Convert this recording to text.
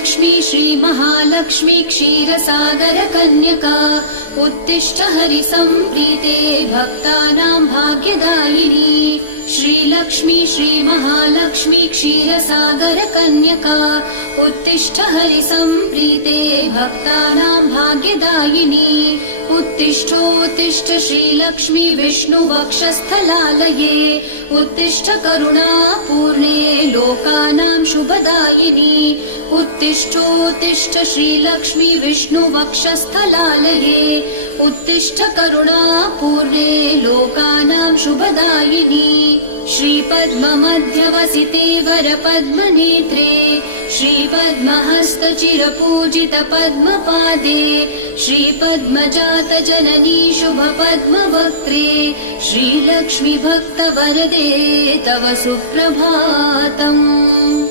श्रीलक्ष्मी श्रीमहालक्ष्मी क्षीरसागरकन्यका उत्तिष्ठ हरिसम्प्रीते भक्तानां भाग्यदायिनी। श्रीलक्ष्मी श्रीमहालक्ष्मी क्षीरसागरकन्यका उत्तिष्ठ हरिसम्प्रीते भक्तानां भाग्यदायिनी। उत्तिष्ठोत्तिष्ठ श्रीलक्ष्मी विष्णुवक्षस्थलालये उत्तिष्ठ करुणापूर्णे लोकानां शुभदायिनी। उत्तिष्ठोत्तिष्ठ श्रीलक्ष्मी विष्णुवक्षस्थलालये उत्तिष्ठ करुणापूर्णे लोकानां शुभदायिनी। श्रीपद्ममध्यवसिते वरपद्मनेत्रे श्रीपद्महस्तचिरपूजित पद्मपादे श्रीपद्मजातजननी शुभपद्मवक्त्रे श्रीलक्ष्मी भक्तवरदे तव सुप्रभातम्।